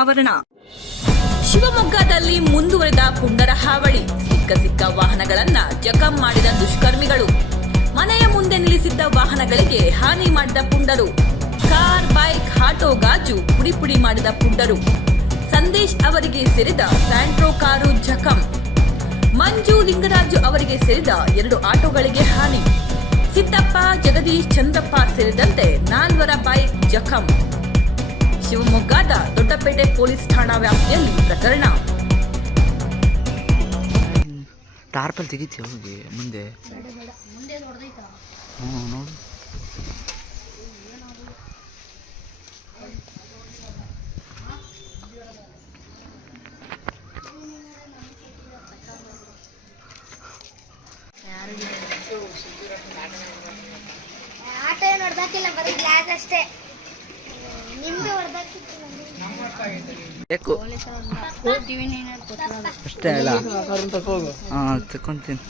ಅನಾವರಣ. ಶಿವಮೊಗ್ಗದಲ್ಲಿ ಮುಂದುವರೆದ ಪುಂಡರ ಹಾವಳಿ. ಸಿಕ್ಕ ವಾಹನಗಳನ್ನ ಜಖಂ ಮಾಡಿದ ದುಷ್ಕರ್ಮಿಗಳು. ಮನೆಯ ಮುಂದೆ ನಿಲ್ಲಿಸಿದ್ದ ವಾಹನಗಳಿಗೆ ಹಾನಿ ಮಾಡಿದ ಪುಂಡರು. ಕಾರ್, ಬೈಕ್, ಆಟೋ ಗಾಜು ಪುಡಿ ಮಾಡಿದ ಪುಂಡರು. ಸಂದೇಶ್ ಅವರಿಗೆ ಸೇರಿದ ಸ್ಯಾಂಟ್ರೋ ಕಾರು ಜಖಂ. ಮಂಜು ಲಿಂಗರಾಜು ಅವರಿಗೆ ಸೇರಿದ 2 ಆಟೋಗಳಿಗೆ ಹಾನಿ. ಸಿದ್ದಪ್ಪ, ಜಗದೀಶ್, ಚಂದ್ರಪ್ಪ ಸೇರಿದಂತೆ 4 ಬೈಕ್ ಜಖಂ. ಶಿವಮೊಗ್ಗದ ದೊಡ್ಡಪೇಟೆ ಪೊಲೀಸ್ ಠಾಣಾ ವ್ಯಾಪ್ತಿಯಲ್ಲಿ ಪ್ರಕರಣ. ಟಾರ್ಪಲ್ ತೆಗಿತಿ ಹೋಗಿ ಮುಂದೆ ನೋಡು. ಆಟ ಏನು ಹೊಡೆದಾಕಿಲ್ಲ, ಬರೀ ಗ್ಲಾಸ್ ಅಷ್ಟೇ. ನಿಂದು ಹೊಡೆದಾಕಿತ್ತು ಅಷ್ಟೇ ಅಲ್ಲ. ಹಾಂ ತಗೊಂತೀನಿ.